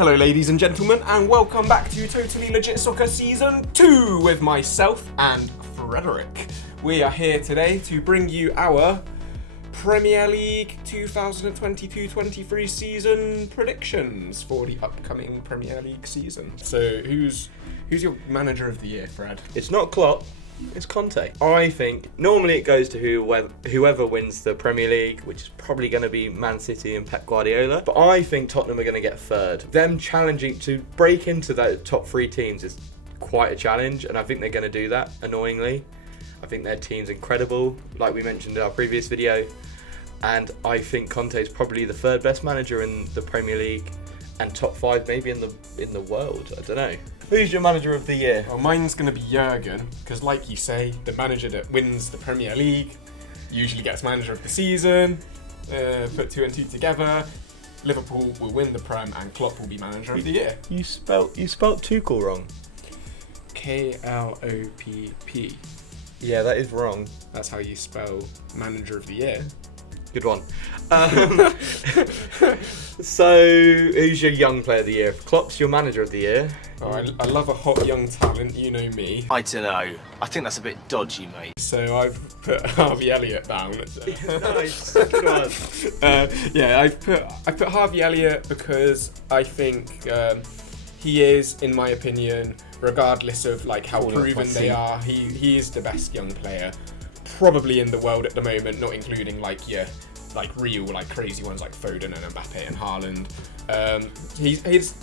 Hello ladies and gentlemen, and welcome back to Totally Legit Soccer Season 2 with myself and Frederick. We are here today to bring you our Premier League 2022-23 season predictions for the upcoming Premier League season. So who's your manager of the year, Fred? It's not Klopp, it's Conte. I think normally it goes to whoever wins the Premier League, which is probably going to be Man City and Pep Guardiola. But I think Tottenham are going to get third. Them challenging to break into the top three teams is quite a challenge, and I think they're going to do that, annoyingly. I think their team's incredible, like we mentioned in our previous video. And I think Conte is probably the third best manager in the Premier League and top five maybe in the world. I don't know. Who's your manager of the year? Well, mine's going to be Jurgen, because like you say, the manager that wins the Premier League usually gets manager of the season. Put two and two together, Liverpool will win the Prem and Klopp will be manager of the year. You spelt Tuchel wrong. Klopp. Yeah, that is wrong. That's how you spell manager of the year. Good one. So, who's your young player of the year? If Klopp's your manager of the year. Oh, I love a hot young talent, you know me. I don't know. I think that's a bit dodgy, mate. So I've put Harvey Elliott down. Nice. Good one. I put Harvey Elliott because I think he is, in my opinion, regardless of like how proven they are, he is the best young player probably in the world at the moment, not including real crazy ones like Foden and Mbappe and Haaland.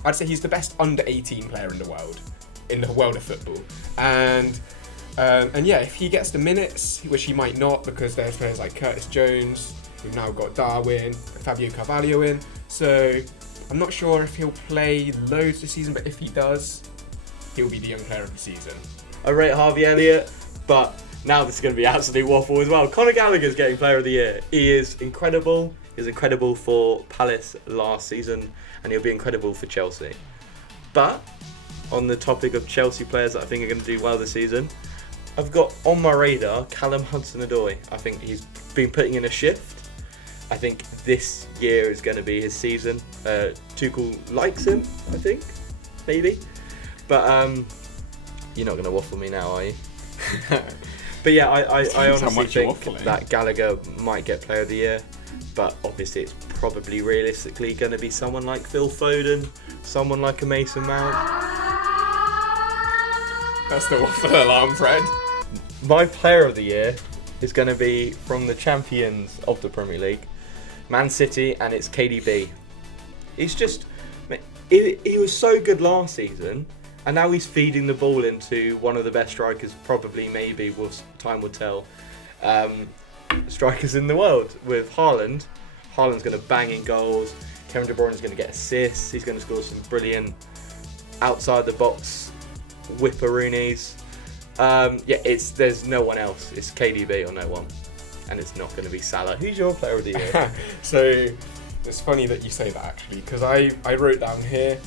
I'd say he's the best under 18 player in the world of football. And yeah, if he gets the minutes, which he might not because there's players like Curtis Jones, we've now got Darwin and Fabio Carvalho in. So I'm not sure if he'll play loads this season, but if he does, he'll be the young player of the season. I rate Harvey Elliott, but now this is going to be absolute waffle as well. Conor Gallagher's getting player of the year. He is incredible. He was incredible for Palace last season, and he'll be incredible for Chelsea. But on the topic of Chelsea players that I think are going to do well this season, I've got on my radar Callum Hudson-Odoi. I think he's been putting in a shift. I think this year is going to be his season. Tuchel likes him, I think, maybe. But you're not going to waffle me now, are you? But yeah, I honestly think that Gallagher might get player of the year. But obviously it's probably realistically going to be someone like Phil Foden, someone like a Mason Mount. That's the waffle alarm, Fred. My player of the year is going to be from the champions of the Premier League, Man City, and it's KDB. He's just... He was so good last season, and now he's feeding the ball into one of the best strikers, probably, maybe, time will tell, strikers in the world with Haaland. Haaland's going to bang in goals. Kevin De Bruyne is going to get assists. He's going to score some brilliant outside-the-box whipperoonies. There's no one else. It's KDB or no one. And it's not going to be Salah. Who's your player of the year? So, it's funny that you say that, actually, because I wrote down here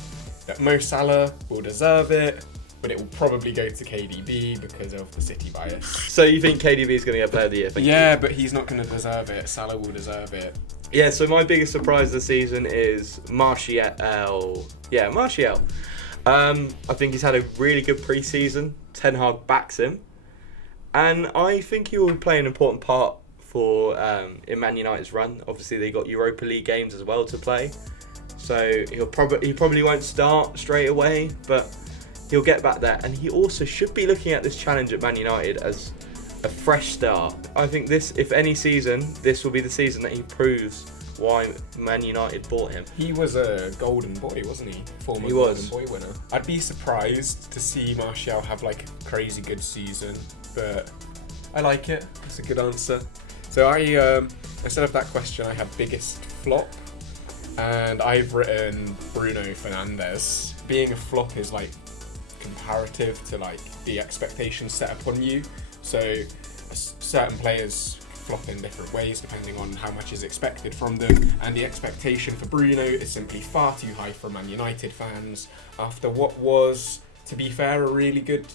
that Mo Salah will deserve it, but it will probably go to KDB because of the City bias. So you think KDB is going to get player of the year? Yeah, but he's not going to deserve it. Salah will deserve it. Yeah, so my biggest surprise this season is Martial. Yeah, Martial. I think he's had a really good pre-season. Ten Hag backs him. And I think he will play an important part for in Man United's run. Obviously, they got Europa League games as well to play. So he probably won't start straight away, but he'll get back there. And he also should be looking at this challenge at Man United as a fresh start. I think this, if any season, this will be the season that he proves why Man United bought him. He was a golden boy, wasn't he? Former golden boy winner. I'd be surprised to see Martial have like a crazy good season, but I like it. It's a good answer. So I, instead of that question, I had biggest flop, and I've written Bruno Fernandes. Being a flop is like comparative to like the expectations set upon you. So certain players flop in different ways depending on how much is expected from them, and the expectation for Bruno is simply far too high for Man United fans after what was, to be fair, a really good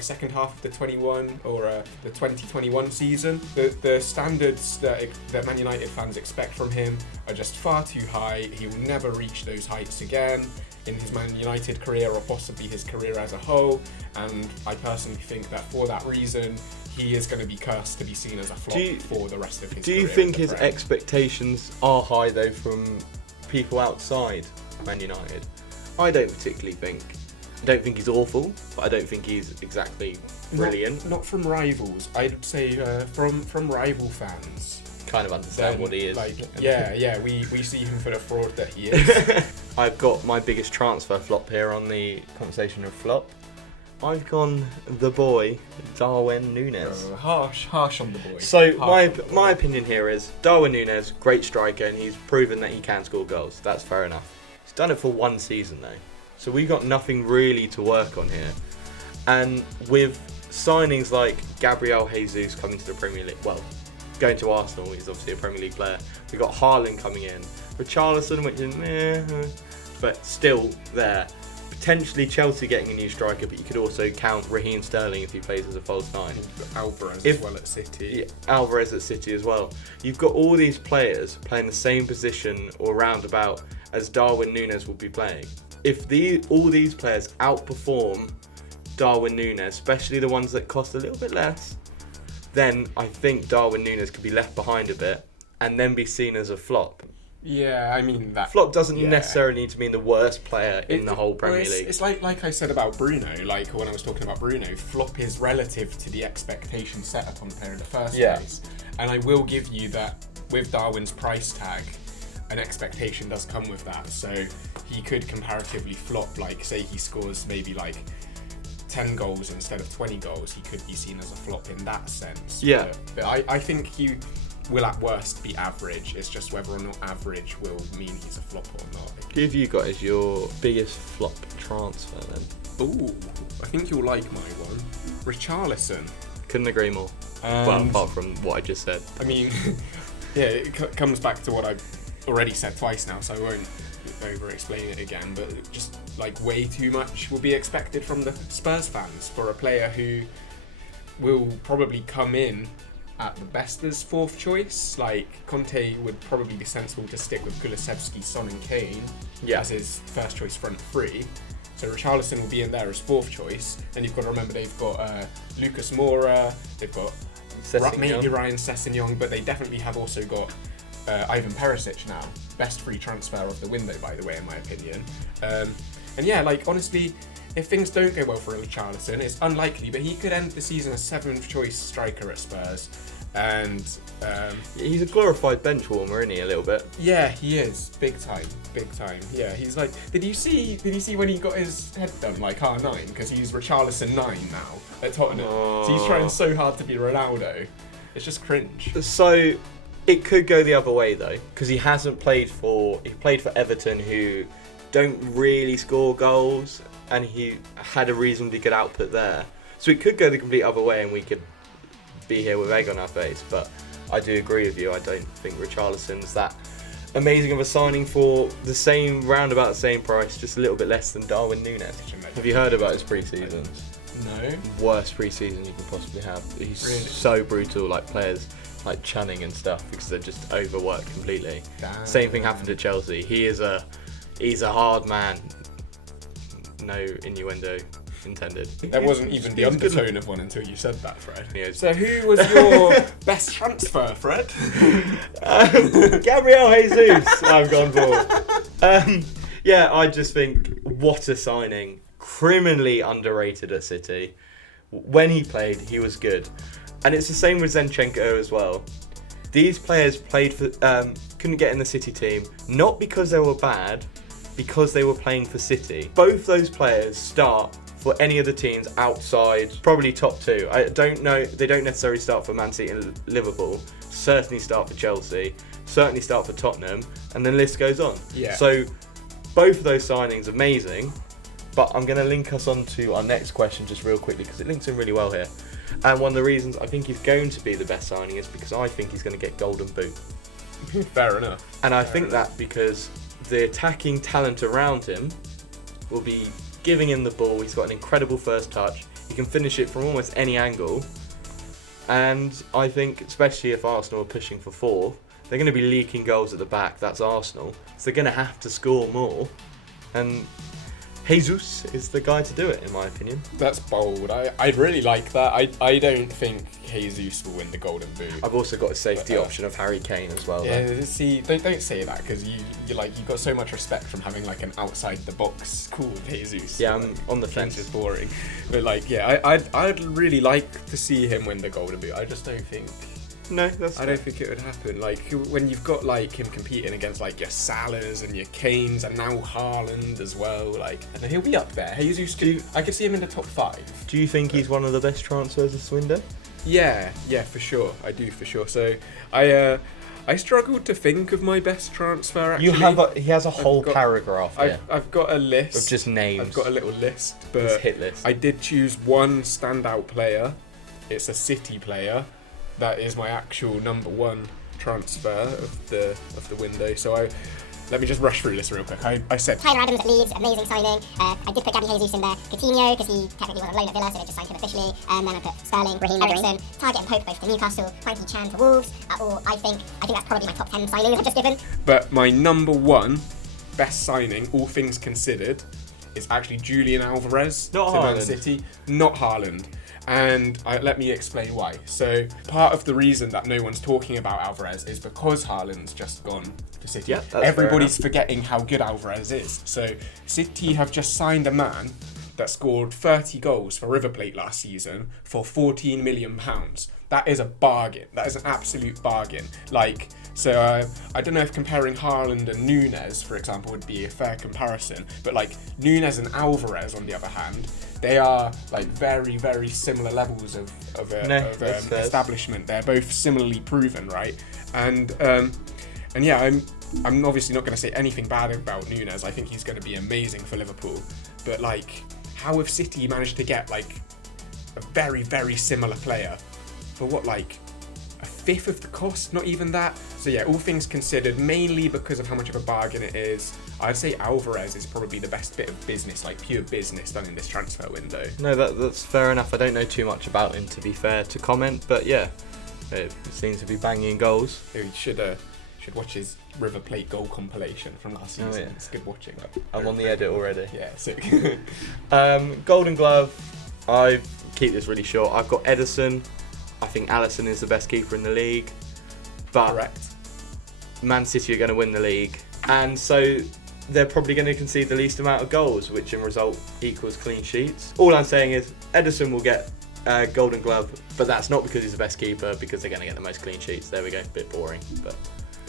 second half of the 2021 season. The standards that Man United fans expect from him are just far too high. He will never reach those heights again. in his Man United career or possibly his career as a whole. And I personally think that for that reason, he is going to be cursed to be seen as a flop for the rest of his career. Do you think in the his Prem. expectations are high though from people outside Man United? I don't particularly think. I don't think he's awful, but I don't think he's exactly brilliant. Not from rivals. I'd say from rival fans. Kind of understand Then, what he is. Like, we see him for the fraud that he is. I've got my biggest transfer flop here on the conversation of flop. I've gone the boy, Darwin Núñez. Harsh on the boy. So Harsh on the boy. my opinion here is Darwin Núñez, great striker, and he's proven that he can score goals. That's fair enough. He's done it for one season though, so we got nothing really to work on here. And with signings like Gabriel Jesus coming to the Premier League, well, going to Arsenal, he's obviously a Premier League player. We got Haaland coming in, Richarlison, which is but still there. Potentially Chelsea getting a new striker, but you could also count Raheem Sterling if he plays as a false nine. Alvarez as well at City. Yeah, Alvarez at City as well. You've got all these players playing the same position or roundabout as Darwin Núñez will be playing. If all these players outperform Darwin Núñez, especially the ones that cost a little bit less, then I think Darwin Núñez could be left behind a bit and then be seen as a flop. Yeah, I mean that. Flop doesn't necessarily need to mean the worst player in the whole Premier League. It's like I said about Bruno, like when I was talking about Bruno, flop is relative to the expectation set upon the player in the first place. And I will give you that with Darwin's price tag, an expectation does come with that. So he could comparatively flop, like say he scores maybe like 10 goals instead of 20 goals, he could be seen as a flop in that sense. Yeah. But I think he will at worst be average. It's just whether or not average will mean he's a flop or not. Who have you got as your biggest flop transfer then? Ooh, I think you'll like my one. Richarlison. Couldn't agree more. Well, apart from what I just said. I mean, yeah, it comes back to what I've already said twice now, so I won't over-explain it again, but just like way too much will be expected from the Spurs fans for a player who will probably come in at the best as fourth choice. Like Conte would probably be sensible to stick with Kulusevski, Son and Kane as his first choice front three. So Richarlison will be in there as fourth choice. And you've got to remember they've got Lucas Moura, they've got maybe Ryan Sessegnon, but they definitely have also got Ivan Perisic now. Best free transfer of the window, by the way, in my opinion. And yeah, like honestly, if things don't go well for Richarlison, it's unlikely, but he could end the season as seventh choice striker at Spurs. And he's a glorified bench warmer, isn't he, a little bit? yeah, he is big time. Yeah, he's like. Did you see when he got his head done like R9? Because he's Richarlison 9 now at Tottenham. So he's trying so hard to be Ronaldo. It's just cringe. So it could go the other way though, because he played for Everton, who don't really score goals, and he had a reasonably good output there. So it could go the complete other way, and we could be here with egg on our face. But I do agree with you. I don't think Richarlison's that amazing of a signing for roundabout the same price, just a little bit less than Darwin Núñez. Have you heard about his pre-seasons? No. Worst pre-season you can possibly have. He's Really? so brutal, like players like Channing and stuff, because they're just overworked completely. Damn. Same thing happened at Chelsea. He's a hard man. No innuendo intended. There wasn't even the undertone of one until you said that, Fred. Yeah. So who was your best transfer, Fred? Gabriel Jesus, I've gone for. Yeah, I just think what a signing. Criminally underrated at City. When he played, he was good. And it's the same with Zinchenko as well. These players played for, couldn't get in the City team, not because they were bad, because they were playing for City. Both those players start for any of the teams outside, probably top two. I don't know, they don't necessarily start for Man City and Liverpool, certainly start for Chelsea, certainly start for Tottenham, and the list goes on. Yeah. So both of those signings, amazing, but I'm going to link us on to our next question just real quickly, because it links in really well here. And one of the reasons I think he's going to be the best signing is because I think he's going to get Golden Boot. Fair enough. And I think that because the attacking talent around him will be giving him the ball. He's got an incredible first touch. He can finish it from almost any angle. And I think, especially if Arsenal are pushing for fourth, they're going to be leaking goals at the back. That's Arsenal. So they're going to have to score more. And Jesus is the guy to do it, in my opinion. That's bold. I really like that. I don't think Jesus will win the Golden Boot. I've also got a safety But, option of Harry Kane as well. Yeah, see, don't say that because you've got so much respect from having like an outside the box cool Jesus. Yeah, So, I'm on the Kane's fence. just boring, but like, yeah, I'd really like to see him win the Golden Boot. I just don't think. No, that's I don't think it would happen. Like when you've got like him competing against like your Salahs and your Kanes and now Haaland as well. Like, and he'll be up there. Jesus, I could see him in the top 5. Do you think he's one of the best transfers this window? Yeah, for sure. I do for sure. So I struggled to think of my best transfer. Actually, He has a whole got- paragraph here I've got a list of just names. I've got a little list, His but hit list. I did choose one standout player. It's a City player. That is my actual number 1 transfer of the window. So let me just rush through this real quick. I said Tyler Adams at Leeds, amazing signing. I did put Gabby Jesus in there. Coutinho, because he technically was on loan at Villa, so they just signed him officially. Then I put Sterling, Raheem Eriksson, Target and Pope both to Newcastle, Frankie Chan to Wolves. Or I think that's probably my top 10 signings I've just given. But my number 1 best signing, all things considered, is actually Julian Alvarez Not to Man Haaland. City, not Haaland. And let me explain why. So part of the reason that no one's talking about Alvarez is because Haaland's just gone to City. Yeah, that's Everybody's fair forgetting how good Alvarez is. So City have just signed a man that scored 30 goals for River Plate last season for £14 million. That is a bargain. That is an absolute bargain. So I don't know if comparing Haaland and Nunes, for example, would be a fair comparison. But like Nunes and Alvarez, on the other hand, they are like very, very similar levels of that's fair. establishment. They're both similarly proven, right? And yeah, I'm obviously not going to say anything bad about Nunes. I think he's going to be amazing for Liverpool. But like, how have City managed to get like a very, very similar player for what, like a fifth of the cost? Not even that. So yeah, all things considered, mainly because of how much of a bargain it is, I'd say Alvarez is probably the best bit of business, like pure business, done in this transfer window. No, that's fair enough. I don't know too much about him, to be fair, to comment. But yeah, it seems to be banging goals. You should watch his River Plate goal compilation from last season. Oh, yeah. It's good watching. I'm on the edit already. Yeah, sick. Golden Glove, I keep this really short. I've got Edison. I think Alisson is the best keeper in the league. But Correct. Man City are going to win the league. And so they're probably going to concede the least amount of goals, which in result equals clean sheets. All I'm saying is Edison will get Golden Glove, but that's not because he's the best keeper, because they're going to get the most clean sheets. There we go. Bit boring, but...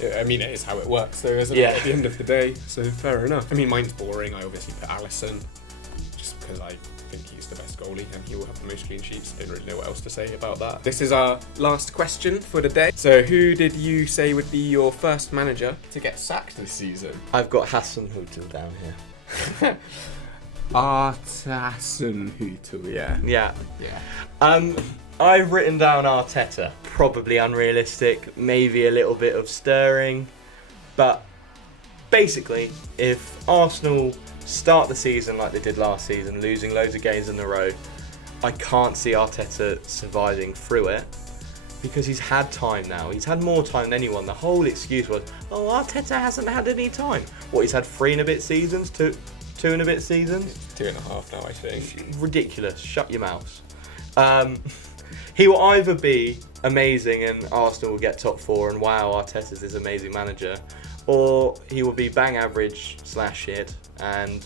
Yeah, I mean, it is how it works, though, isn't Yeah. it? At the end of the day, so fair enough. I mean, mine's boring. I obviously put Alisson, just because I think he's the best goalie and he will have the most clean sheets. Don't really know what else to say about that. This is our last question for the day. So, who did you say would be your first manager to get sacked this season? I've got Hassan Hutel down here. Artasan Hutu, yeah. Yeah. Yeah. I've written down Arteta. Probably unrealistic, maybe a little bit of stirring. But basically, if Arsenal start the season like they did last season, losing loads of games in a row, I can't see Arteta surviving through it. Because he's had time now. He's had more time than anyone. The whole excuse was, oh, Arteta hasn't had any time. What, he's had 3 and a bit seasons? 2 and a bit seasons? 2.5 now, I think. Ridiculous. Shut your mouths. He will either be amazing and Arsenal will get top 4 and wow, Arteta's this amazing manager, or he will be bang average / shit and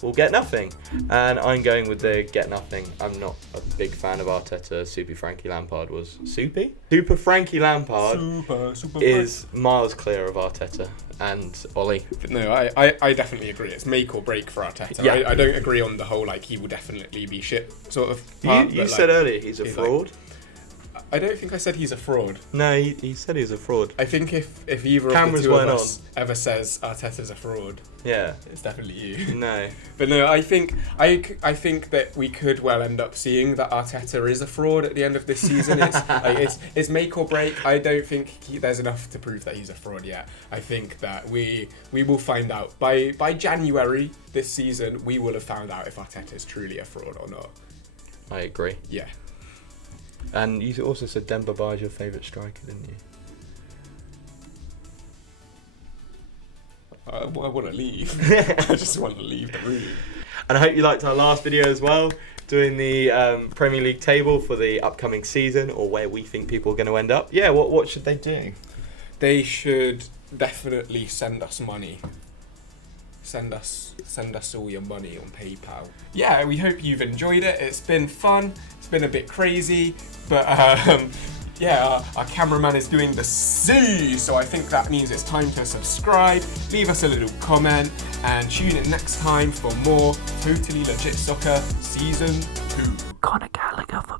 will get nothing. And I'm going with the get nothing. I'm not a big fan of Arteta. Super Frankie Lampard was Super Frankie Lampard Super is miles clear of Arteta and Ollie. But no, I definitely agree. It's make or break for Arteta. Yeah. I don't agree on the whole, like, he will definitely be shit sort of part, You but, said like, earlier he's a he's fraud. I don't think I said he's a fraud. No, he said he was a fraud. I think if either Cameras of the two of weren't us ever says Arteta's a fraud, Yeah. it's definitely you. No. But no, I think that we could well end up seeing that Arteta is a fraud at the end of this season. It's make or break. I don't think there's enough to prove that he's a fraud yet. I think that we will find out by January this season. We will have found out if Arteta is truly a fraud or not. I agree. Yeah. And you also said Demba Ba is your favourite striker, didn't you? I want to leave. I just want to leave the room. And I hope you liked our last video as well, doing the Premier League table for the upcoming season, or where we think people are going to end up. Yeah, what should they do? They should definitely send us money. Send us all your money on PayPal. Yeah, we hope you've enjoyed it. It's been fun. It's been a bit crazy, but yeah, our cameraman is doing the C, so I think that means it's time to subscribe, leave us a little comment, and tune in next time for more Totally Legit Soccer Season 2. Conor Gallagher for